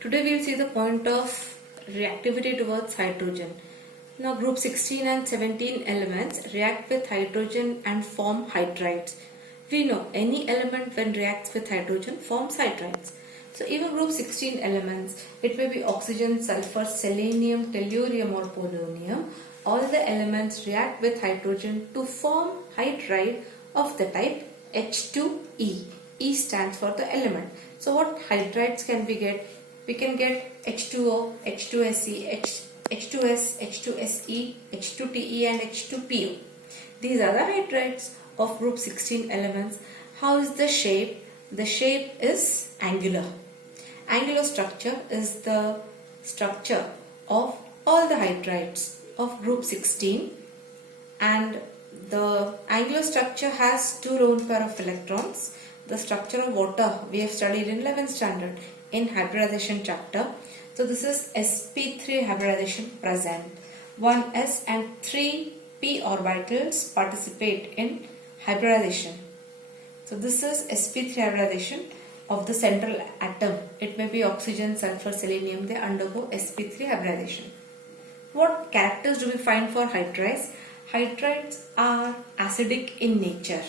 Today we will see the point of reactivity towards hydrogen. Now group 16 and 17 elements react with hydrogen and form hydrides. We know any element when reacts with hydrogen forms hydrides. So even group 16 elements, it may be oxygen, sulfur, selenium, tellurium or polonium. All the elements react with hydrogen to form hydride of the type H2E. E stands for the element. So what hydrides can we get? We can get H2O, H2SE, H2S, H2SE, H2TE and H2PO. These are the hydrides of group 16 elements. How is the shape? The shape is angular. Angular structure is the structure of all the hydrides of group 16, and the angular structure has two lone pair of electrons. The structure of water we have studied in 11th standard in hybridization chapter. So this is sp3 hybridization present. 1s and 3p orbitals participate in hybridization. So this is sp3 hybridization of the central atom. It may be oxygen, sulfur, selenium. They undergo sp3 hybridization. What characters do we find for hydrides? Hydrides are acidic in nature,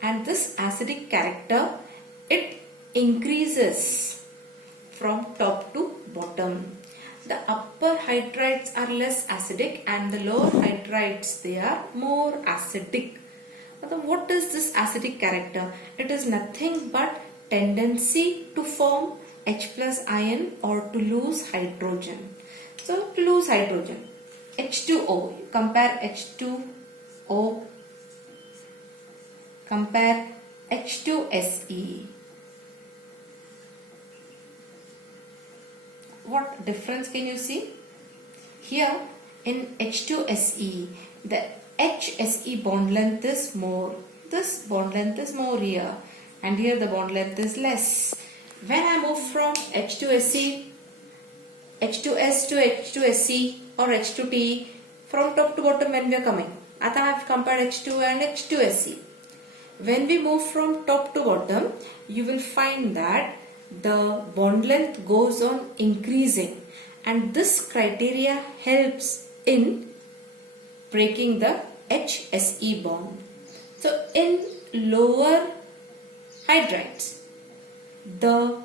and this acidic character, it increases from top to bottom. The upper hydrides are less acidic and the lower hydrides, they are more acidic. Now, what is this acidic character? It is nothing but tendency to form H plus ion or to lose hydrogen. So to lose hydrogen, H2O, compare H2O, compare H2SE. What difference can you see? Here in H2SE, the HSE bond length is more. This bond length is more here, and here the bond length is less. When I move from H2SE, H2S to H2SE or H2TE, from top to bottom when we are coming, I have compared H2 and H2SE. When we move from top to bottom, you will find that the bond length goes on increasing, and this criteria helps in breaking the HSE bond. So in lower hydrides, the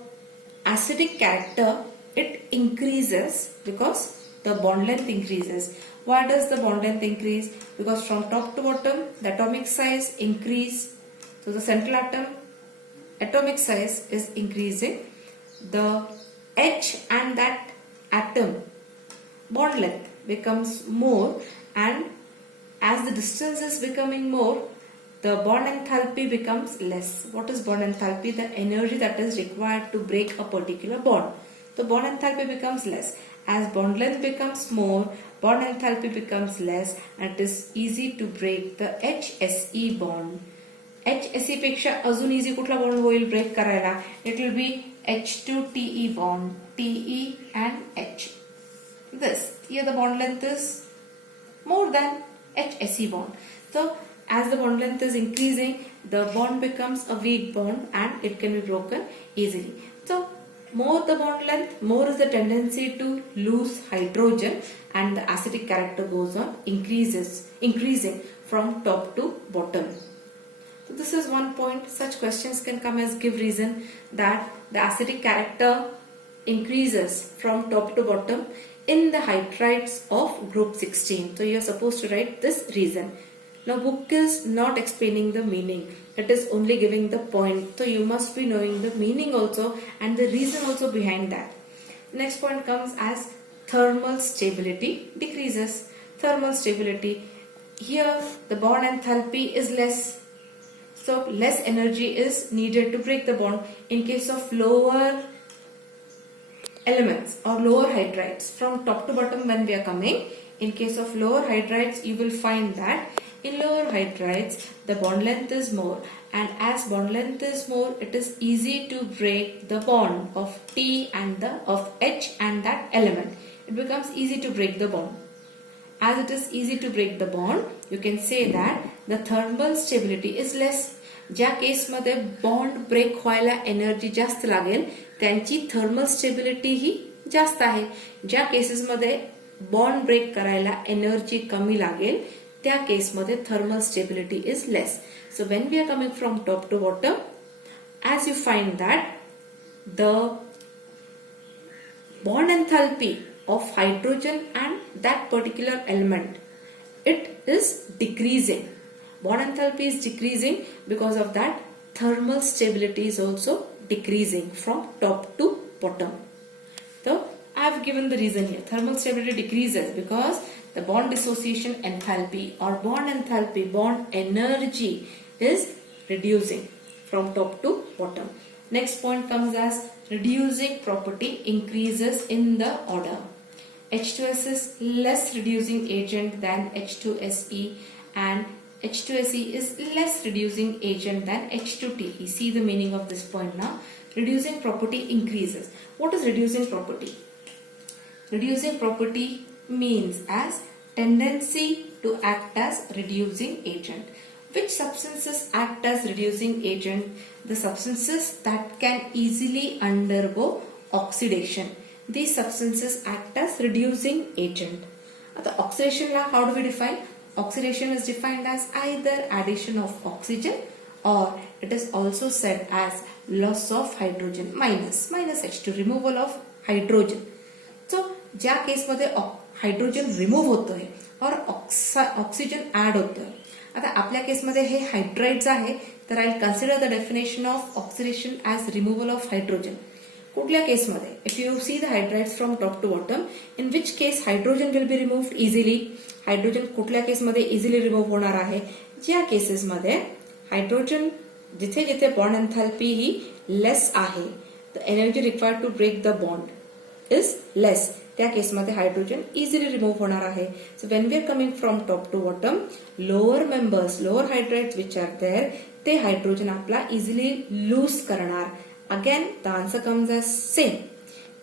acidic character, it increases because the bond length increases. Why does the bond length increase? Because from top to bottom, the atomic size increase. So the central atom atomic size is increasing. The H and that atom bond length becomes more, and as the distance is becoming more, the bond enthalpy becomes less. What is bond enthalpy? The energy that is required to break a particular bond. The bond enthalpy becomes less. As bond length becomes more, bond enthalpy becomes less, and it is easy to break the HSE bond. HSE पेक्षा अजून easy कुठला bond होईल break करायला? It will be H2TE bond, TE and H. This here the bond length is more than HSE bond. So as the bond length is increasing, the bond becomes a weak bond and it can be broken easily. So more the bond length, more is the tendency to lose hydrogen, and the acidic character goes on increasing from top to bottom. So this is one point. Such questions can come as give reason that the acidic character increases from top to bottom in the hydrides of group 16. So you are supposed to write this reason. Now book is not explaining the meaning. It is only giving the point. So you must be knowing the meaning also and the reason also behind that. Next point comes as thermal stability decreases. Thermal stability. Here the bond enthalpy is less. So less energy is needed to break the bond. In case of lower elements or lower hydrides, from top to bottom when we are coming, in case of lower hydrides, you will find that in lower hydrides the bond length is more, and as bond length is more, it is easy to break the bond of T and of H and that element. It becomes easy to break the bond. As it is easy to break the bond, you can say that the thermal stability is less. ज्या केसमध्ये bond break व्हायला energy जास्त लागेल त्यांची thermal stability ही जास्त आहे. ज्या केसेसमध्ये बॉन्ड ब्रेक करायला एनर्जी कमी लागेल त्या केसमध्ये thermal stability is less. So when we are coming from top to bottom, as you find that the bond enthalpy of hydrogen and that particular element, it is decreasing. Bond enthalpy is decreasing because of that thermal stability is also decreasing from top to bottom. So I have given the reason here. Thermal stability decreases because the bond dissociation enthalpy or bond enthalpy, bond energy is reducing from top to bottom. Next point comes as reducing property increases in the order. H2S is less reducing agent than H2SE and H2SE is less reducing agent than H2TE. See the meaning of this point now. Reducing property increases. What is reducing property? Reducing property means as tendency to act as reducing agent. Which substances act as reducing agent? The substances that can easily undergo oxidation. These substances act as reducing agent. The oxidation law, how do we define? Oxidation is defined as either addition of oxygen or it is also said as loss of hydrogen minus H2, removal of hydrogen. So ज्या case मध्ये hydrogen remove होतोय और oxygen add होतोय. आता आपल्या केसमध्ये हे hydrides आहे तर I consider the definition of oxidation as removal of hydrogen. कुठल्या केसमध्ये if you see the hydrides from top to bottom, in which case hydrogen will be removed easily. Hydrogen कुठल्या केसमध्ये इझिली रिमूव्ह होणार आहे? ज्या केसेसमध्ये हायड्रोजन जिथे जिथे बॉन्ड एन्थॅल्पी ही लेस आहे, the energy required to break the bond is less, त्या केसमध्ये हायड्रोजन इझिली रिमूव्ह होणार आहे. So when we are coming from top to bottom, lower members, lower hydrides which are there, ते hydrogen आपला easily lose करणार. Again the answer comes as same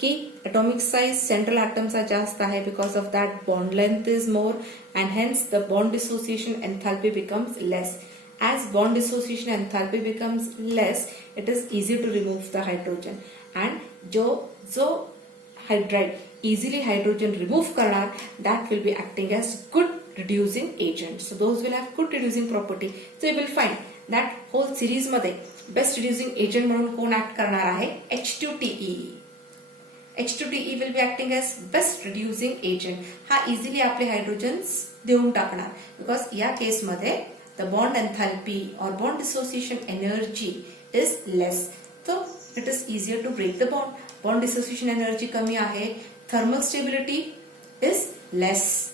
की atomic size central atoms are जास्त आहे, because of that bond length is more and hence the bond dissociation enthalpy becomes less. As bond dissociation enthalpy becomes less, it is easy to remove the hydrogen and जो hydride easily hydrogen remove करणार, that will be acting as good reducing agent. So those will have good reducing property. So you will find that whole series मध्ये best reducing agent म्हणून कोण act करणार आहे? H2TE. H2TE will be acting as best reducing agent. हा easily आपले hydrogens देऊन टाकणार, because या केसमध्ये the bond enthalpy or bond dissociation energy is less. So it is easier to break the bond. Bond dissociation energy कमी आहे, thermal stability is less,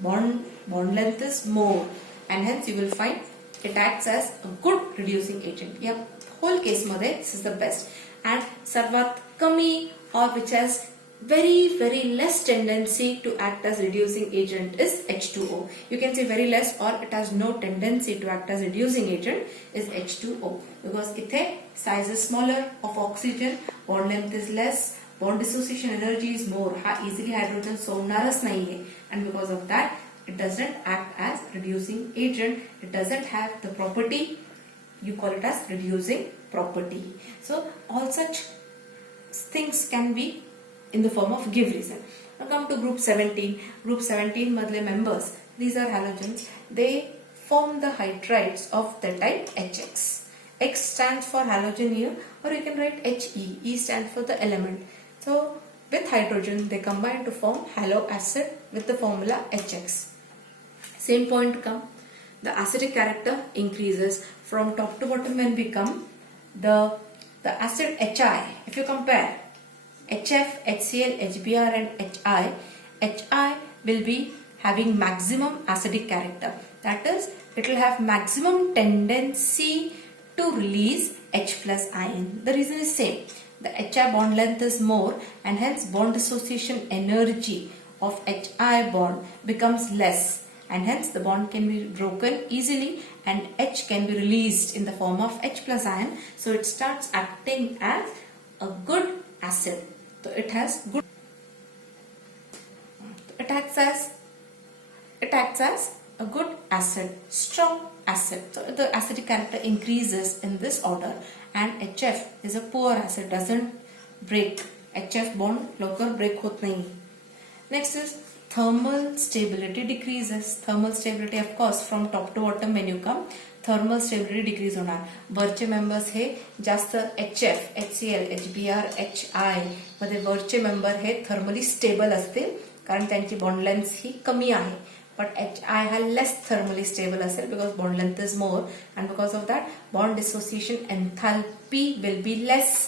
bond length is more and hence you will find it acts as a good reducing agent. या whole case मध्ये this is the best. And सर्वात कमी or which has very less tendency to act as reducing agent is H2O. You can say very less or it has no tendency to act as reducing agent is H2O, because ithe size is smaller of oxygen, bond length is less, bond dissociation energy is more. हा easily hydrogen सोडणारच नाहीये and because of that it doesn't act as reducing agent. It doesn't have the property, you call it as reducing property. So all such things can be in the form of give reason. Now come to group 17. Group 17 madle members, these are halogens. They form the hydrides of the type HX. X stands for halogen here, or you can write He. E stands for the element. So with hydrogen they combine to form halo acid with the formula HX. Same point come. The acidic character increases from top to bottom when we come. The acid HI, if you compare HF, HCl, HBr and HI will be having maximum acidic character. That is, it will have maximum tendency to release H plus ion. The reason is same. The HI bond length is more and hence bond dissociation energy of HI bond becomes less and hence the bond can be broken easily and H can be released in the form of H plus ion. So it starts acting as a good acid. So it has good, it acts as a good acid, strong acid. So the acidic character increases in this order and HF is a poor acid, doesn't break. HF bond लवकर break होत नाही. Next is thermal stability decreases. Thermal stability of course from top to bottom when you come thermal stability decrease होणार. वरचे members हे जास्त HF, HCl, HBr, HI मध्ये वरचे member हे thermally stable असतील कारण त्यांची बॉन्ड लेंथ ही कमी आहे. But HI हा less thermally stable असेल because bond length is more and because of that bond dissociation enthalpy will be less.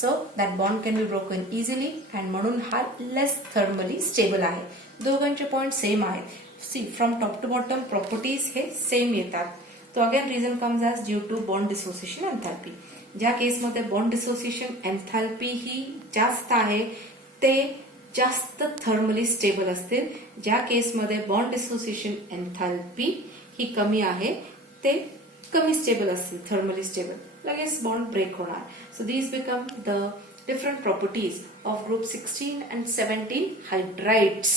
So that bond can be broken easily and म्हणून हा less thermally stable आहे. दोघांचे point same आहेत. See from top to bottom properties हे same येतात. तो again reason comes as due to bond dissociation enthalpy. ज्या केसमध्ये बॉन्ड डिसोसिएशन एन्थॅल्पी ही जास्त आहे ते जास्त थर्मली स्टेबल असतील. ज्या केसमध्ये बॉन्ड डिसोसिएशन एन्थॅल्पी ही कमी आहे ते कमी स्टेबल असतील, थर्मली स्टेबल. लगेच बॉन्ड ब्रेक होणार. So these become the different properties of group 16 and 17 hydrides.